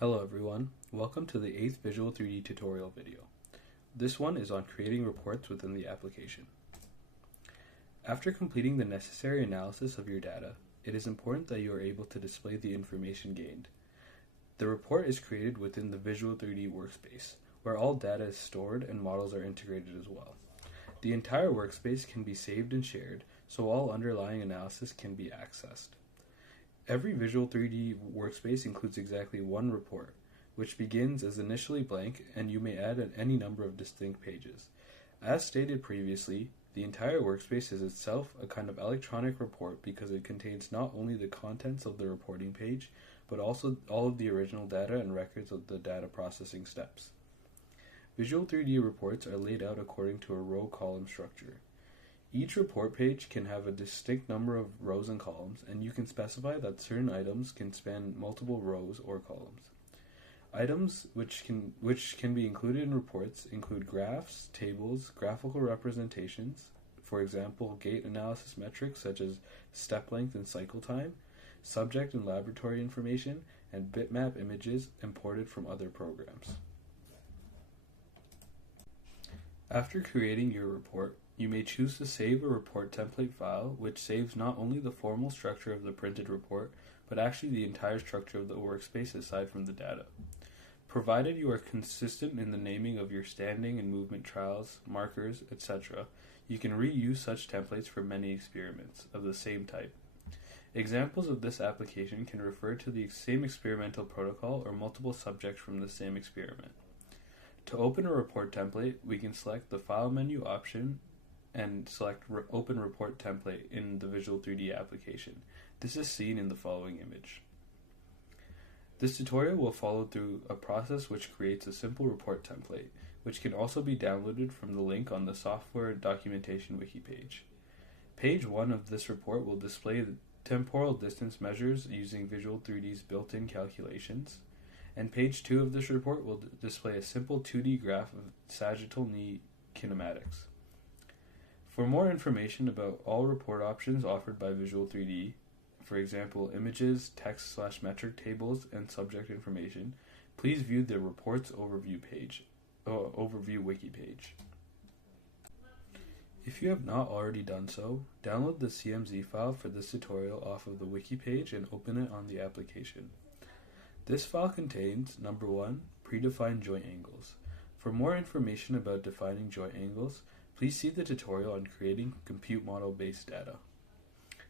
Hello everyone, welcome to the 8th Visual 3D tutorial video. This one is on creating reports within the application. After completing the necessary analysis of your data, it is important that you are able to display the information gained. The report is created within the Visual 3D workspace, where all data is stored and models are integrated as well. The entire workspace can be saved and shared, so all underlying analysis can be accessed. Every Visual 3D workspace includes exactly one report, which begins as initially blank, and you may add any number of distinct pages. As stated previously, the entire workspace is itself a kind of electronic report because it contains not only the contents of the reporting page, but also all of the original data and records of the data processing steps. Visual 3D reports are laid out according to a row-column structure. Each report page can have a distinct number of rows and columns, and you can specify that certain items can span multiple rows or columns. Items which can be included in reports include graphs, tables, graphical representations, for example, gait analysis metrics such as step length and cycle time, subject and laboratory information, and bitmap images imported from other programs. After creating your report, you may choose to save a report template file, which saves not only the formal structure of the printed report, but actually the entire structure of the workspace aside from the data. Provided you are consistent in the naming of your standing and movement trials, markers, etc., you can reuse such templates for many experiments of the same type. Examples of this application can refer to the same experimental protocol or multiple subjects from the same experiment. To open a report template, we can select the File menu option and select Open Report Template in the Visual 3D application. This is seen in the following image. This tutorial will follow through a process which creates a simple report template, which can also be downloaded from the link on the Software Documentation Wiki page. Page 1 of this report will display the temporal distance measures using Visual 3D's built-in calculations, and page 2 of this report will display a simple 2D graph of sagittal knee kinematics. For more information about all report options offered by Visual 3D, for example, images, text/metric tables, and subject information, please view the Reports Overview Wiki page. If you have not already done so, download the CMZ file for this tutorial off of the wiki page and open it on the application. This file contains, number 1, predefined joint angles. For more information about defining joint angles, please see the tutorial on creating compute model-based data.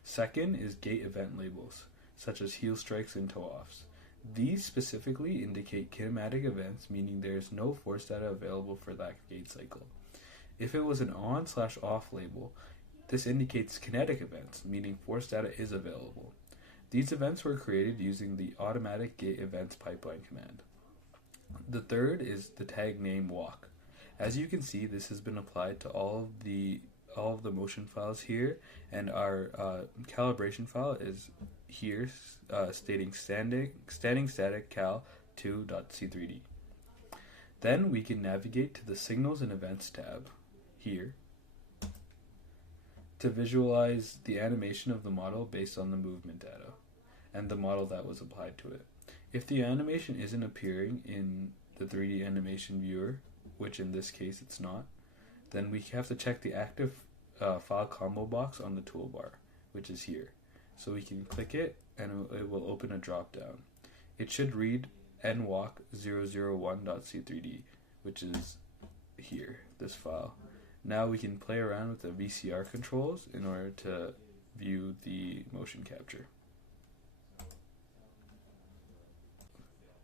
Second is gait event labels, such as heel strikes and toe-offs. These specifically indicate kinematic events, meaning there is no force data available for that gait cycle. If it was an on/off label, this indicates kinetic events, meaning force data is available. These events were created using the automatic gait events pipeline command. The third is the tag name walk. As you can see, this has been applied to all of the motion files here, and our calibration file is here, stating standing static cal 2.c3d. Then we can navigate to the Signals and Events tab here to visualize the animation of the model based on the movement data and the model that was applied to it. If the animation isn't appearing in the 3D animation viewer, which in this case it's not, then we have to check the active file combo box on the toolbar, which is here. So we can click it and it will open a drop down. It should read nwalk001.c3d, which is here, this file. Now we can play around with the VCR controls in order to view the motion capture.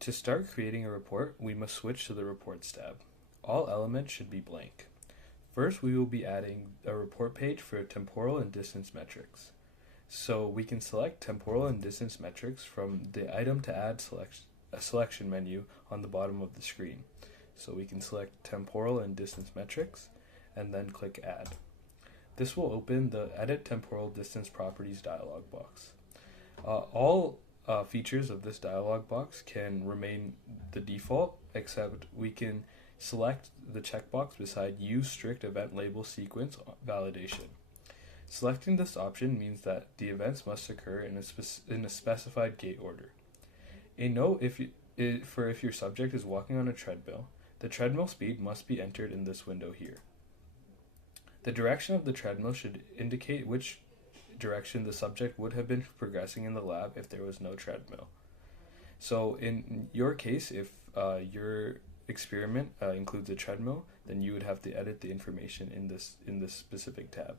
To start creating a report, we must switch to the Reports tab. All elements should be blank. First, we will be adding a report page for temporal and distance metrics. So we can select temporal and distance metrics from the Item to Add selection menu on the bottom of the screen. So we can select temporal and distance metrics and then click Add. This will open the Edit Temporal Distance Properties dialog box. All features of this dialog box can remain the default, except we can select the checkbox beside Use Strict Event Label Sequence Validation. Selecting this option means that the events must occur in a specified gait order. A note, for if your subject is walking on a treadmill, the treadmill speed must be entered in this window here. The direction of the treadmill should indicate which direction the subject would have been progressing in the lab if there was no treadmill. So in your case, if your experiment includes a treadmill, then you would have to edit the information in this specific tab.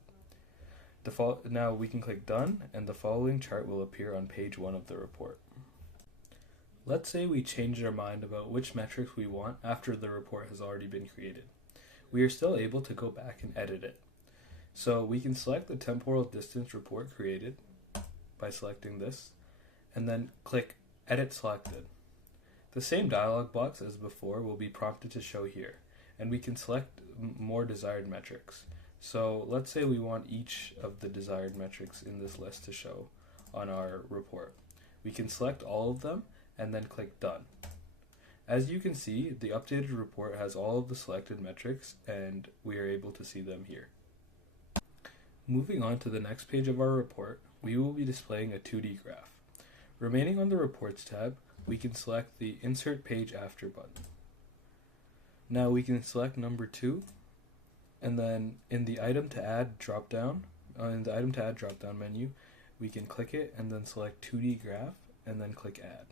Now we can click Done, and the following chart will appear on page 1 of the report. Let's say we changed our mind about which metrics we want after the report has already been created. We are still able to go back and edit it. So we can select the temporal distance report created by selecting this, and then click Edit Selected. The same dialog box as before will be prompted to show here, and we can select more desired metrics. So let's say we want each of the desired metrics in this list to show on our report. We can select all of them and then click Done. As you can see, the updated report has all of the selected metrics, and we are able to see them here. Moving on to the next page of our report, we will be displaying a 2D graph. Remaining on the Reports tab, we can select the Insert Page After button. Now we can select number 2, and then in the Item to Add drop-down menu, we can click it and then select 2D Graph, and then click Add.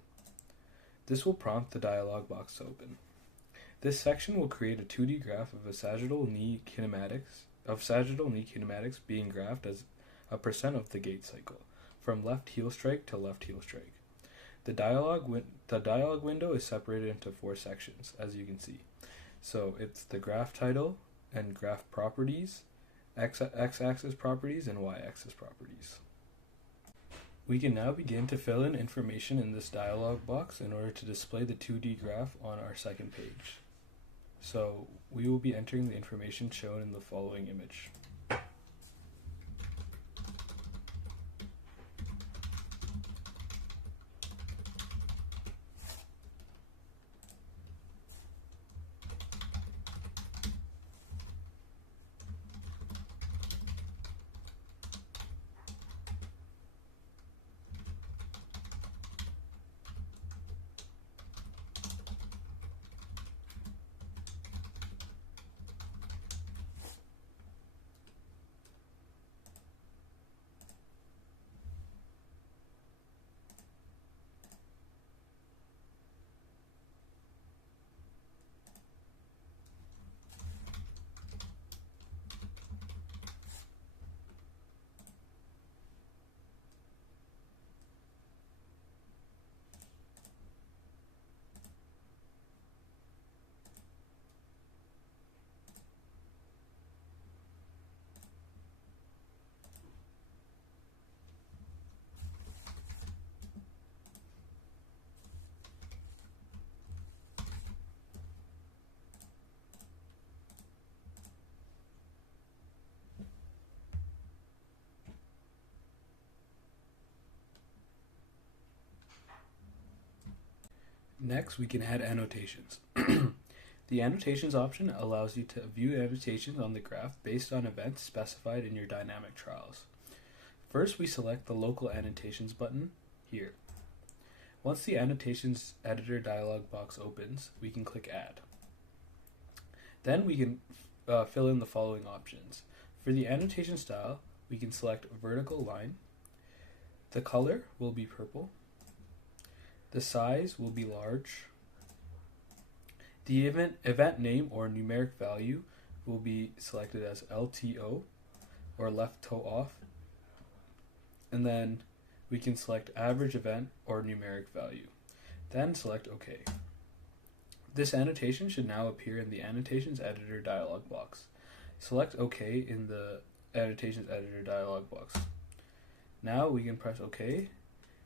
This will prompt the dialog box to open. This section will create a 2D graph of sagittal knee kinematics being graphed as a percent of the gait cycle, from left heel strike to left heel strike. The dialog window is separated into 4 sections, as you can see. So it's the graph title and graph properties, x-axis properties, and y-axis properties. We can now begin to fill in information in this dialog box in order to display the 2D graph on our second page. So we will be entering the information shown in the following image. Next, we can add annotations. The annotations option allows you to view annotations on the graph based on events specified in your dynamic trials. First, we select the Local Annotations button here. Once the Annotations Editor dialog box opens, we can click Add. Then we can fill in the following options. For the annotation style, we can select vertical line. The color will be purple. The size will be large. The event name or numeric value will be selected as LTO, or left toe off. And then we can select average event or numeric value. Then select OK. This annotation should now appear in the Annotations Editor dialog box. Select OK in the Annotations Editor dialog box. Now we can press OK,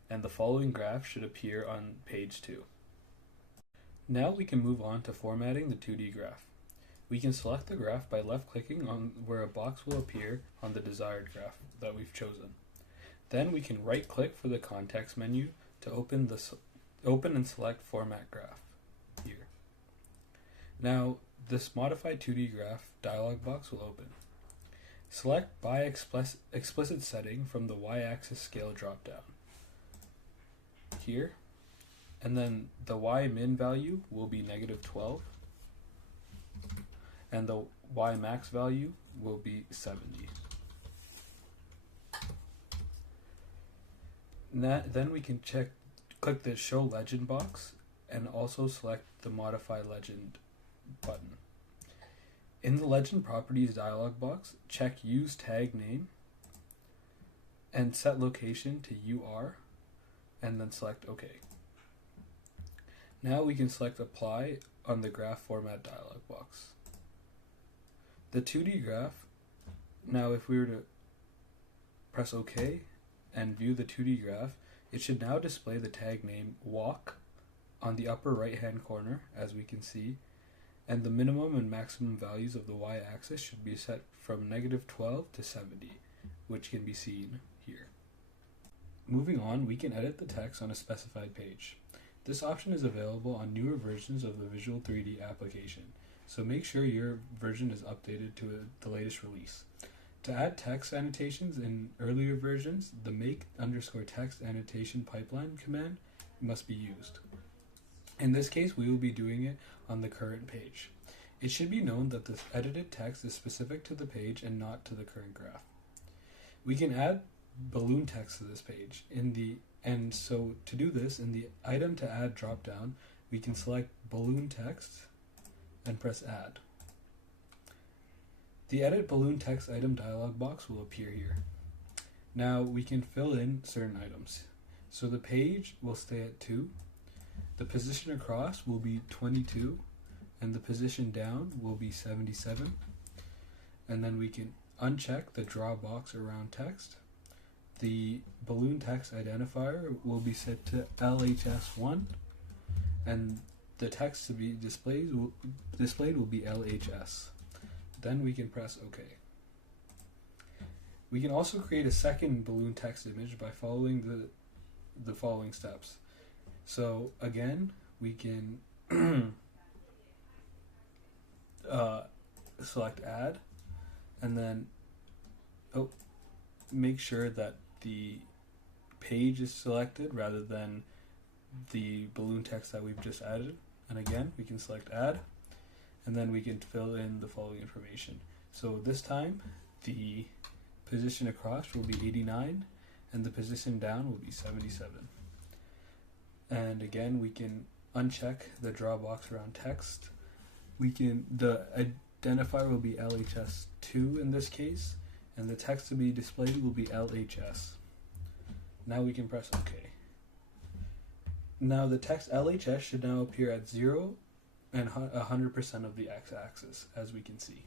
and the following graph should appear on page 2. Now we can move on to formatting the 2D graph. We can select the graph by left-clicking on where a box will appear on the desired graph that we've chosen. Then we can right-click for the context menu to open and select Format Graph here. Now this Modified 2D Graph dialog box will open. Select by explicit setting from the y-axis scale dropdown here, And then the y min value will be negative 12. And the y max value will be 70. Then we can click the show legend box and also select the modify legend button. In the legend properties dialog box, check use tag name and set location to UR and then select OK. Now we can select apply on the graph format dialog box. The 2D graph, now if we were to press OK and view the 2D graph, it should now display the tag name walk on the upper right hand corner, as we can see, and the minimum and maximum values of the y-axis should be set from negative 12 to 70, which can be seen here. Moving on, we can edit the text on a specified page. This option is available on newer versions of the Visual 3D application, so make sure your version is updated to the latest release. To add text annotations in earlier versions, the make_text annotation pipeline command must be used. In this case, we will be doing it on the current page. It should be known that this edited text is specific to the page and not to the current graph. We can add balloon text to this page. And so to do this, in the item to add dropdown, we can select balloon text and press add. The edit balloon text item dialog box will appear here. Now we can fill in certain items. So the page will stay at 2, the position across will be 22, and the position down will be 77. And then we can uncheck the draw box around text. The balloon text identifier will be set to LHS1, and the text to be displayed will be LHS. Then we can press OK. We can also create a second balloon text image by following the following steps. So again, we can select add, and then make sure that the page is selected rather than the balloon text that we've just added. And again, we can select add, and then we can fill in the following information. So this time, the position across will be 89, and the position down will be 77. And again, we can uncheck the draw box around text. The identifier will be LHS2 in this case, and the text to be displayed will be LHS. Now we can press OK. Now the text LHS should now appear at 0 and 100% of the x-axis, as we can see.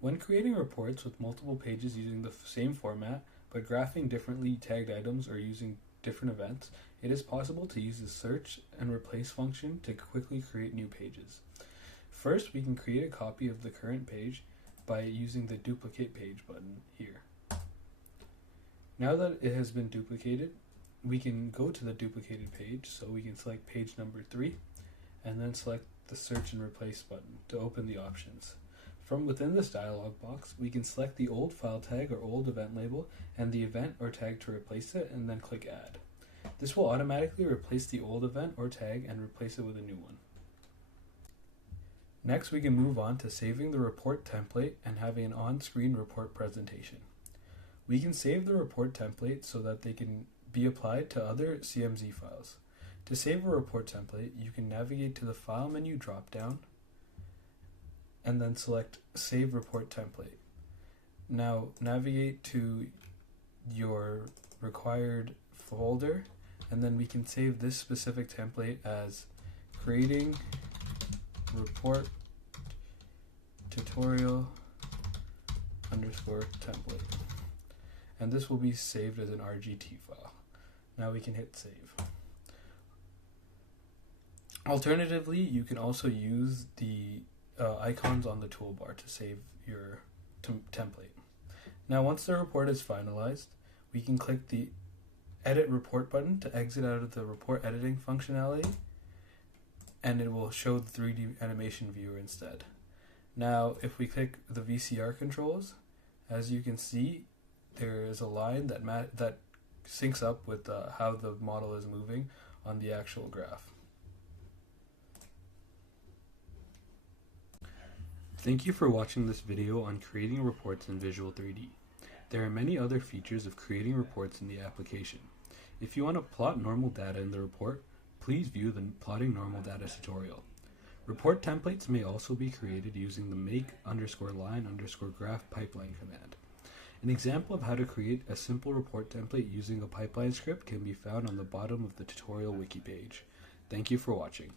When creating reports with multiple pages using the same format, but graphing differently tagged items or using different events, it is possible to use the search and replace function to quickly create new pages. First, we can create a copy of the current page by using the duplicate page button here. Now that it has been duplicated, we can go to the duplicated page, so we can select page number 3 and then select the search and replace button to open the options. From within this dialog box, we can select the old file tag or old event label and the event or tag to replace it, and then click add. This will automatically replace the old event or tag and replace it with a new one. Next, we can move on to saving the report template and having an on-screen report presentation. We can save the report template so that they can be applied to other CMZ files. To save a report template, you can navigate to the File menu drop-down and then select Save Report Template. Now navigate to your required folder, and then we can save this specific template as creating report tutorial _template. And this will be saved as an RGT file. Now we can hit save. Alternatively, you can also use the icons on the toolbar to save your template. Now once the report is finalized, we can click the Edit Report button to exit out of the report editing functionality, and it will show the 3D animation viewer instead. Now if we click the VCR controls, as you can see, there is a line that syncs up with how the model is moving on the actual graph. Thank you for watching this video on creating reports in Visual 3D. There are many other features of creating reports in the application. If you want to plot normal data in the report, please view the Plotting Normal Data tutorial. Report templates may also be created using the make_line_graph pipeline command. An example of how to create a simple report template using a pipeline script can be found on the bottom of the tutorial wiki page. Thank you for watching.